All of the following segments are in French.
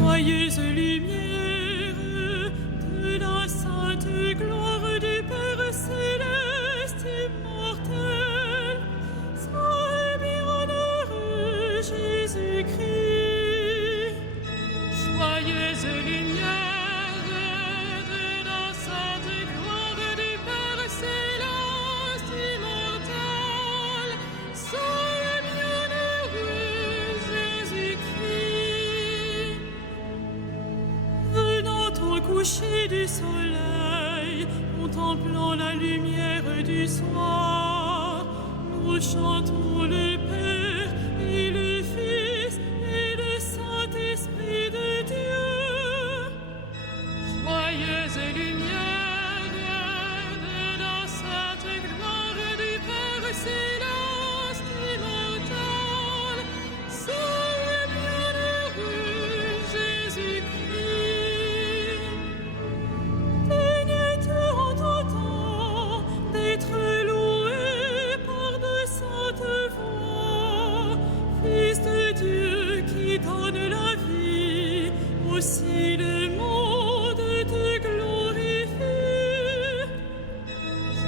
Joyeuse lumière de la sainte gloire du Père céleste immortel, sois bienheureux Jésus-Christ. Joyeuse lumière de la sainte gloire du Père céleste immortel, sois bienheureux Jésus-Christ. Venant au coucher du soleil, contemplant la lumière du soir, nous chantons le Père et le Fils et le Saint-Esprit de Dieu. Joyeuse lumière de la sainte gloire du Père céleste immortel, sois bienheureux Jésus-Christ. Daigne-tu en tout temps d'être loué par de saintes voix, Fils de Dieu qui donne la vie, aussi le monde te glorifie.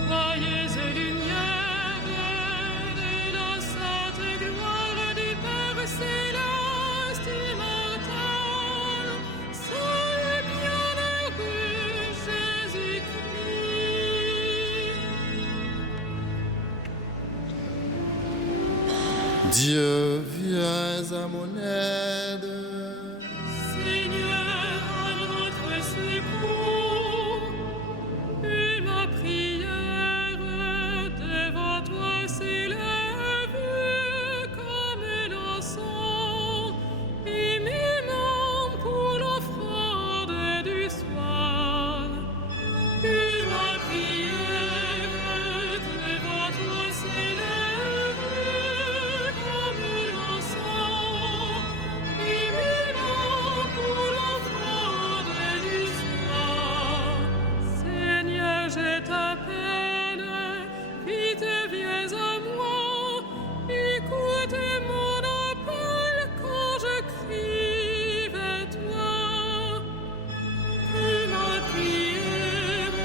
Joyeuse lumière de la sainte gloire du Père céleste immortel, sois bienheureux Jésus-Christ. Dieu, viens à mon aide. Seigneur, à notre secours, et ma prière devant toi s'élève comme l'encens, et mes mains pour l'offrande du soir. Et ma prière devant toi s'élève comme l'encens, et mes mains pour l'offrande du soir. Seigneur, je t'appelle, vite viens à moi, écoute mon appel quand je crie vers toi. Que ma prière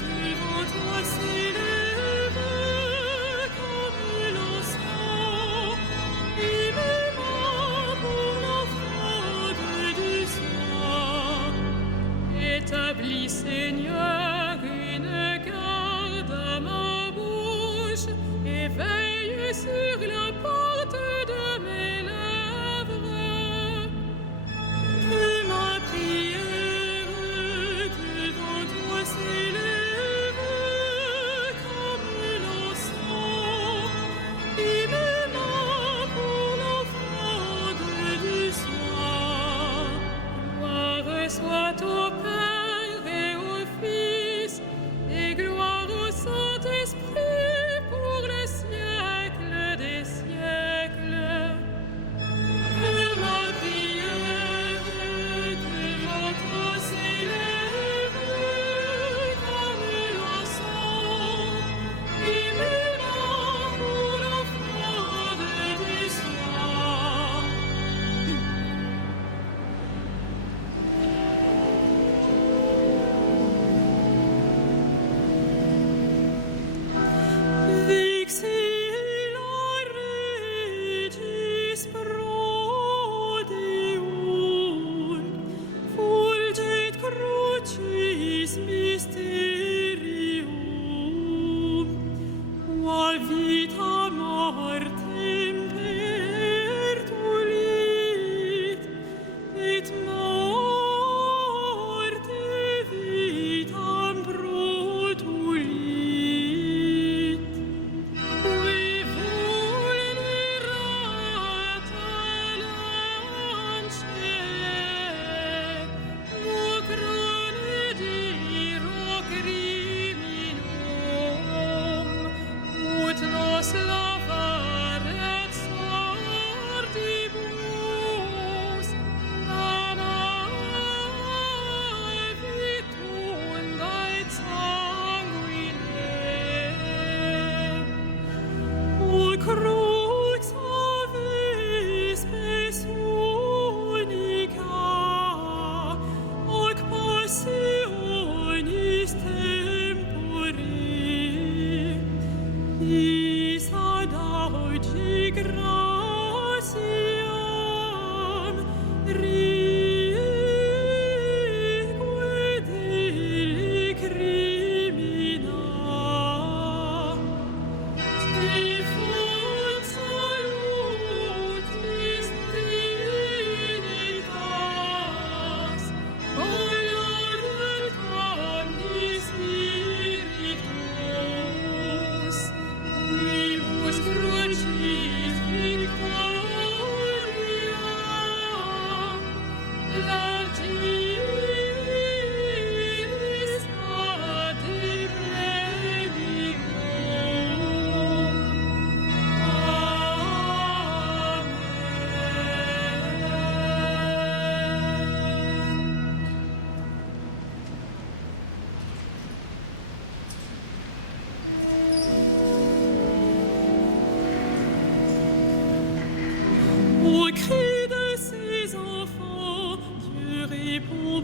devant toi s'élève comme l'encens, et mes mains pour l'offrande du soir. Établis, Seigneur, une garde à ma bouche, et veille sur la porte de mes lèvres. Que ma prière devant toi s'élève comme l'encens, et mes mains pour l'offrande du soir. Gloire soit au Père et au Fils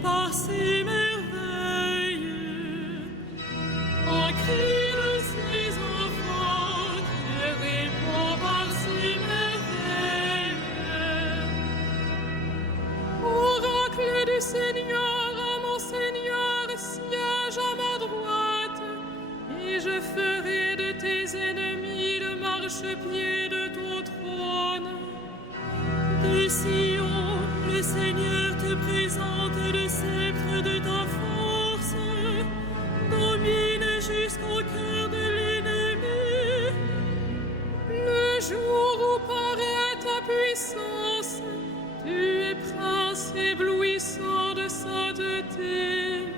par ses merveilles. En cri de ses enfants qui répond par ses merveilles. Oracle du Seigneur, mon Seigneur, siège à ma droite, et je ferai de tes ennemis le marchepied de ton trône. De Sion, le Seigneur te présente le sceptre de ta force, domine jusqu'au cœur de l'ennemi. Le jour où paraît ta puissance, tu es prince éblouissant de sainteté,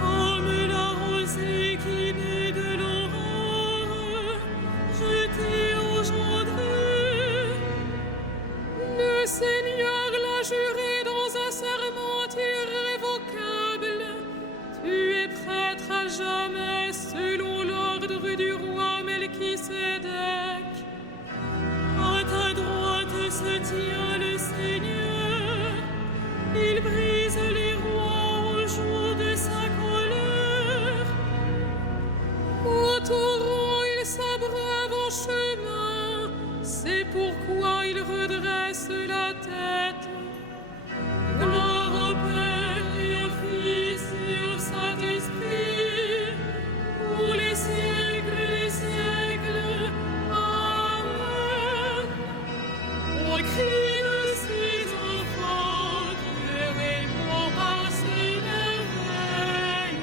comme la rosée qui naît de l'aurore, je t'ai engendré. Le Seigneur l'a juré dans un serment irrévocable, tu es prêtre à jamais selon l'ordre du roi Melchisédek. À ta droite se tient le Seigneur, il brise les rois au jour de sa colère. Au torrent il s'abreuve en chemin, c'est pourquoi il redresse la tête. Gloire au Père et au Fils et au Saint-Esprit, pour les siècles des siècles. Amen. Au cri de ses enfants, Dieu répond par ses merveilles.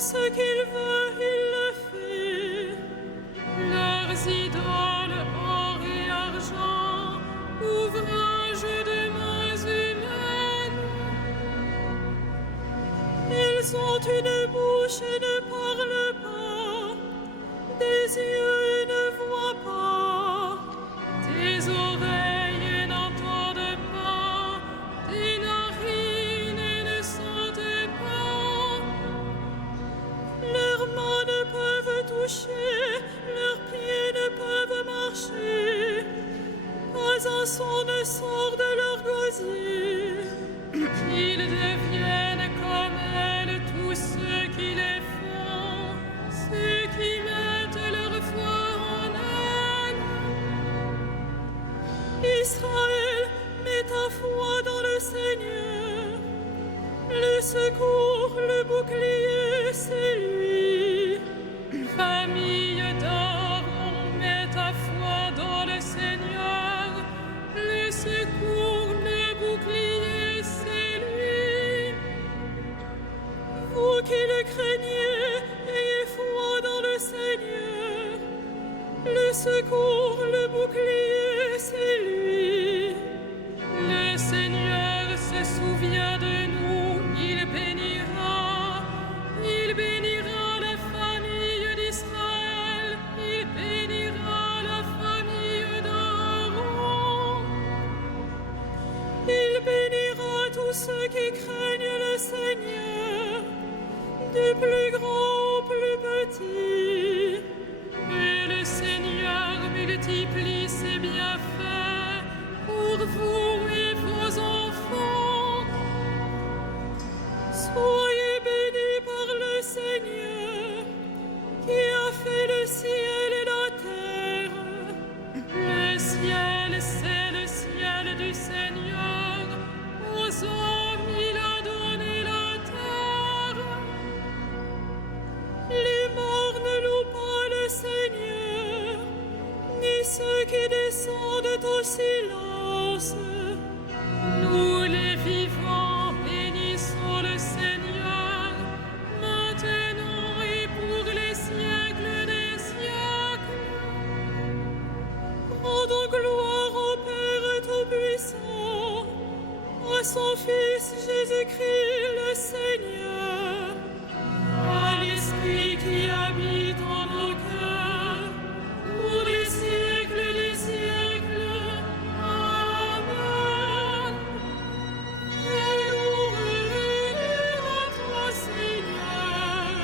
ce qu'il veut, il le fait. Leurs idoles, or et argent, ouvrage de mains humaines. Ils ont une bouche et ne parlent pas, des yeux et ne voient pas, des oreilles et n'entendent pas, des narines et ne sentent pas. Leurs mains ne peuvent toucher, leurs pieds ne peuvent marcher, pas un son ne sort de leur gosier. Ils deviennent comme elles, tous ceux qui les font, ceux qui mettent leur foi en elles. Israël, mets ta foi dans le Seigneur. Le secours, le bouclier, c'est lui. Famille d'Aaron, mets ta foi dans le Seigneur. Le secours, le bouclier, c'est lui. Vous qui le craignez, ayez foi dans le Seigneur. Le secours, le bouclier, c'est lui. Le Seigneur se souvient de nous, il bénira la famille d'Israël, il bénira la famille d'Aaron. Il bénira tous ceux qui craignent le Seigneur, du plus grand au plus petit. Et le Seigneur multiplie ses bienfaits pour vous et vos enfants. Soyez bénis par le Seigneur, qui a fait le ciel et la terre. Le ciel, c'est le ciel du Seigneur. Aux hommes, il a donné la terre. Les morts ne louent pas le Seigneur, ni ceux qui descendent au silence. Nous les vivants bénissons le Seigneur, maintenant et pour les siècles des siècles. Rendons gloire au Père Tout-Puissant, à son Fils Jésus-Christ le Seigneur, à l'Esprit qui habite en nos cœurs, pour les siècles des siècles. Amen. Et nous revenons à toi, Seigneur,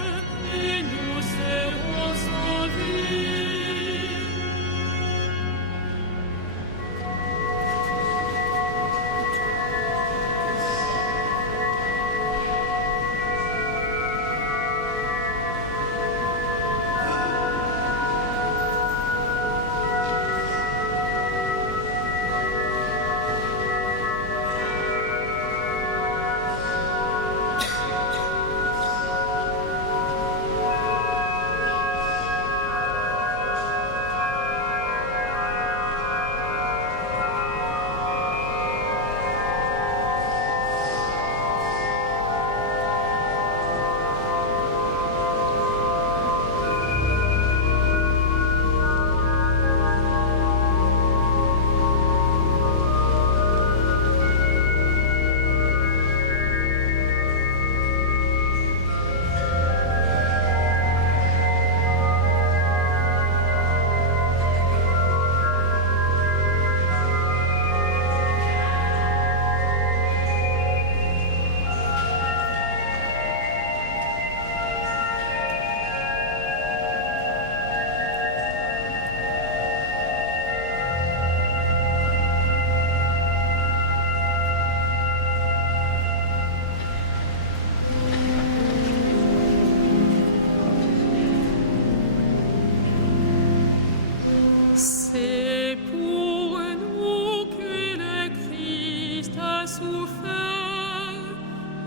et nous serons sauvés. C'est pour nous que le Christ a souffert.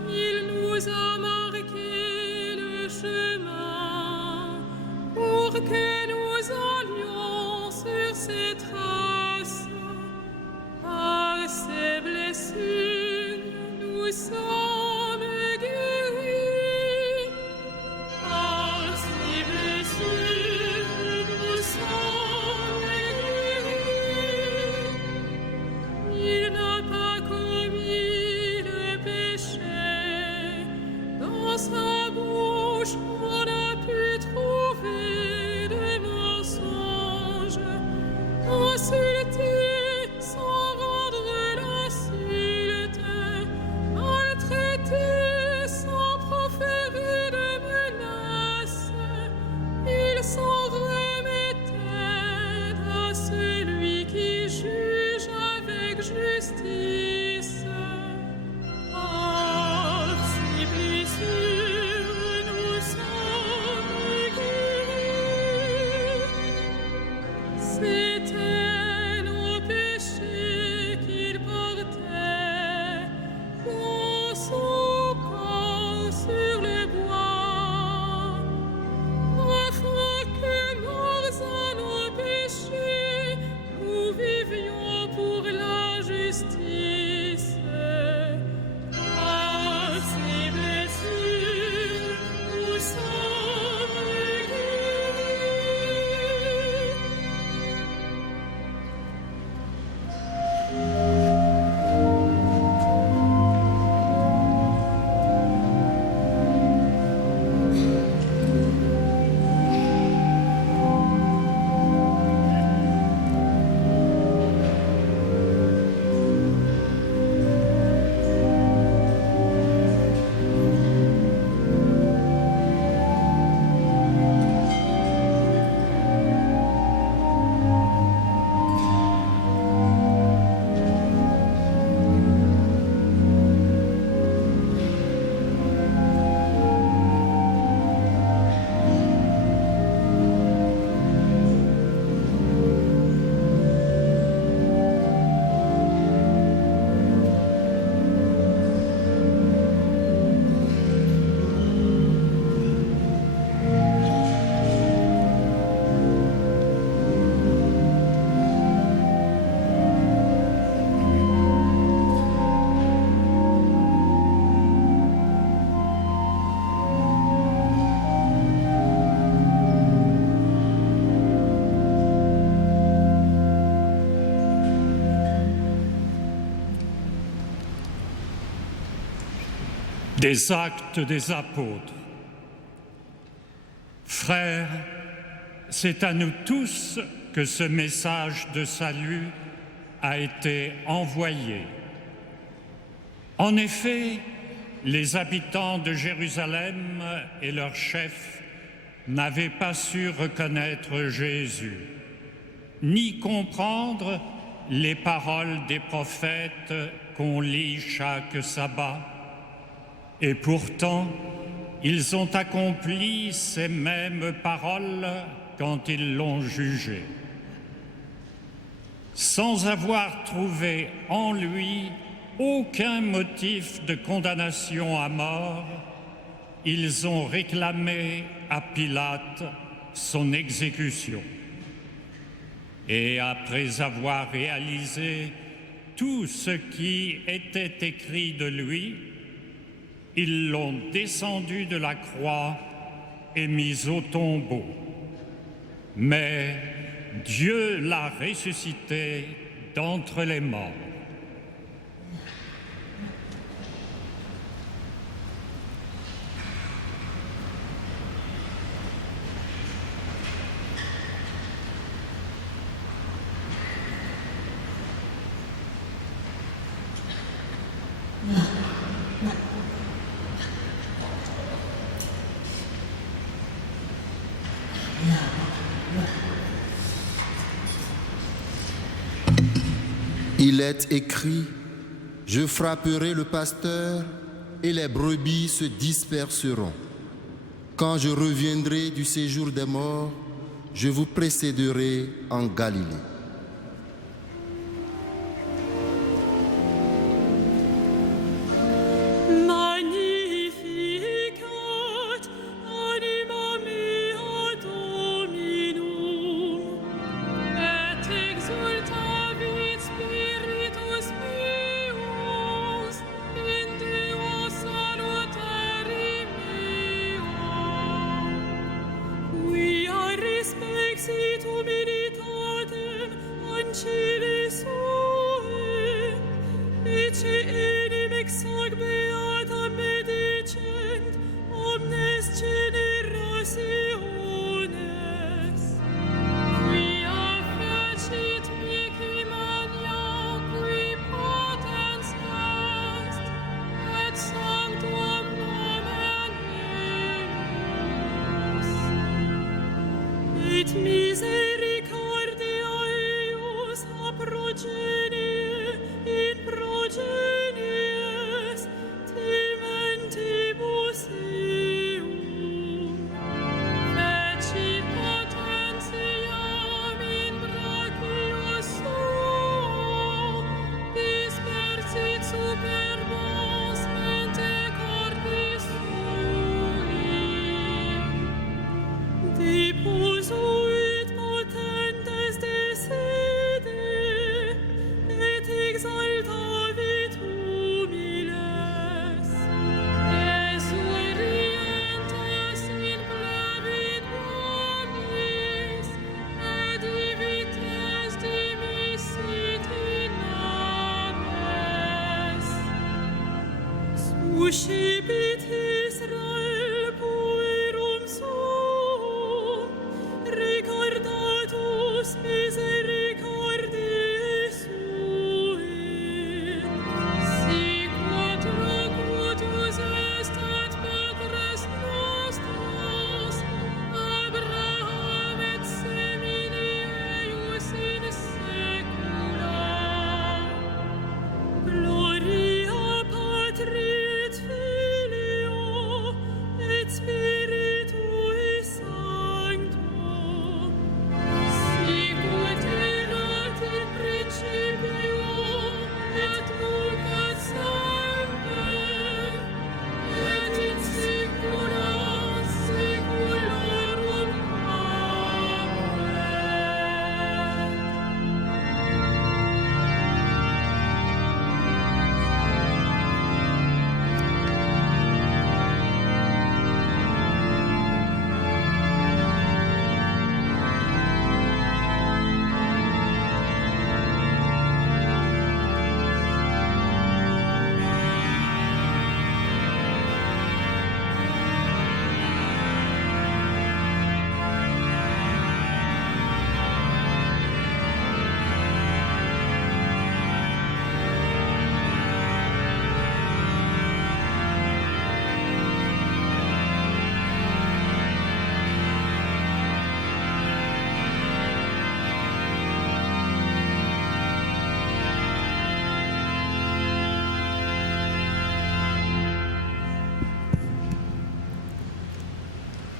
Il nous a marqué le chemin pour que nous allions sur ses traces. Par ses blessures, nous sommes guéris. Par ses blessures, nous sommes guéris. Il n'a pas commis le péché dans sa Des Actes des Apôtres. Frères, c'est à nous tous que ce message de salut a été envoyé. En effet, les habitants de Jérusalem et leurs chefs n'avaient pas su reconnaître Jésus, ni comprendre les paroles des prophètes qu'on lit chaque sabbat. Et pourtant, ils ont accompli ces mêmes paroles quand ils l'ont jugé. Sans avoir trouvé en lui aucun motif de condamnation à mort, ils ont réclamé à Pilate son exécution. Et après avoir réalisé tout ce qui était écrit de lui, ils l'ont descendu de la croix et mis au tombeau. Mais Dieu l'a ressuscité d'entre les morts. Il est écrit, je frapperai le pasteur et les brebis se disperseront. Quand je reviendrai du séjour des morts, je vous précéderai en Galilée. Exitum militatem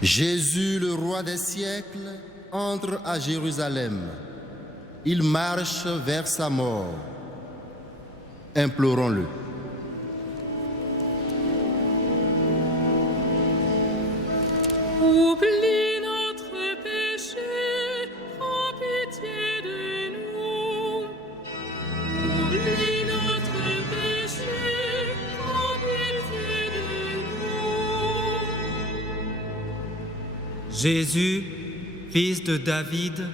Jésus, le roi des siècles, entre à Jérusalem. Il marche vers sa mort. Implorons-le. Oublie notre péché, prends pitié de nous. Oublie notre péché, prends pitié de nous. Jésus, fils de David,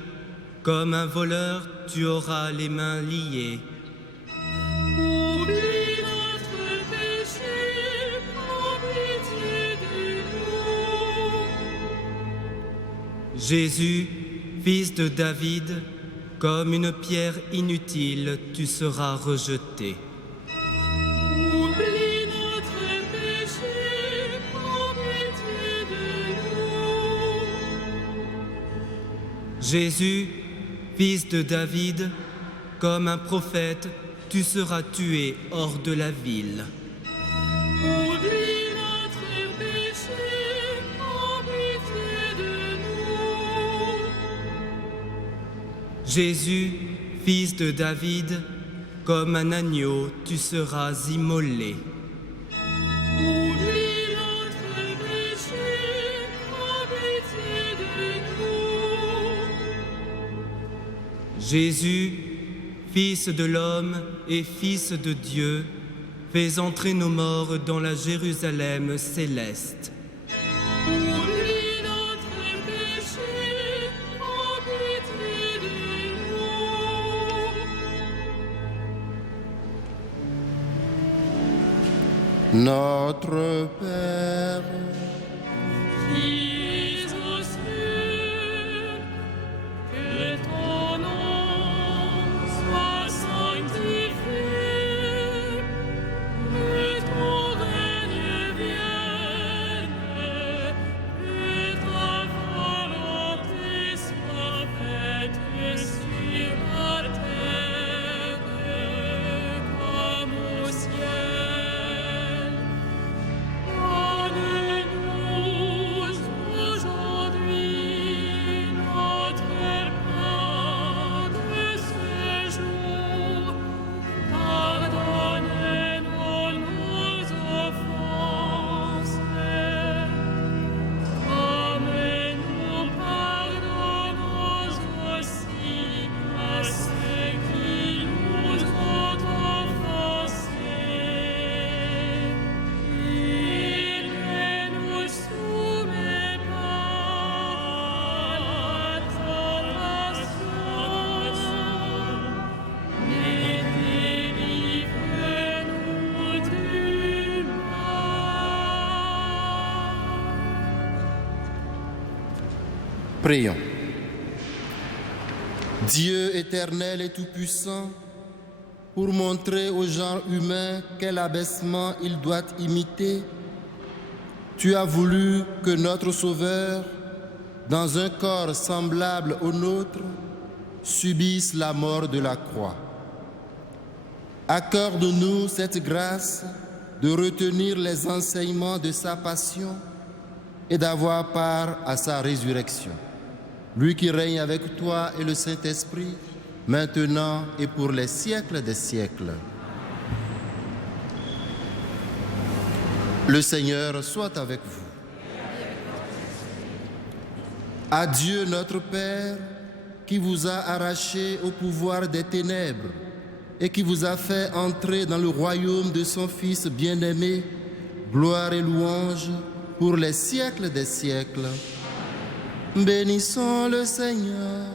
comme un voleur, tu auras les mains liées. Oublie notre péché, prends pitié de nous. Jésus, fils de David, comme une pierre inutile, tu seras rejeté. Oublie notre péché, prends pitié de nous. Jésus, fils de David, comme un prophète, tu seras tué hors de la ville. Oublie notre péché, prends pitié de nous. Jésus, fils de David, comme un agneau, tu seras immolé. Oublie notre péché, prends pitié de nous. Jésus, fils de l'homme et fils de Dieu, fais entrer nos morts dans la Jérusalem céleste. Oublie notre péché, prends pitié de nous. Notre Père, Qui es aux cieux, que ton nom soit sanctifié, que ton règne vienne, que ta volonté soit faite sur la terre comme au ciel. Donne-nous aujourd'hui notre pain de ce jour. Pardonne-nous nos offenses, comme nous pardonnons aussi à ceux qui nous ont offensés. Et ne nous soumets pas à la tentation, mais délivre-nous du mal. prions. Dieu éternel et tout-puissant, pour montrer au genre humain quel abaissement il doit imiter, tu as voulu que notre Sauveur, dans un corps semblable au nôtre, subisse la mort de la croix. Accorde-nous cette grâce de retenir les enseignements de sa passion et d'avoir part à sa résurrection. Lui qui règne avec toi et le Saint-Esprit, maintenant et pour les siècles des siècles. Le Seigneur soit avec vous. À Dieu notre Père, qui vous a arraché au pouvoir des ténèbres et qui vous a fait entrer dans le royaume de son Fils bien-aimé, gloire et louange pour les siècles des siècles. Bénissons le Seigneur.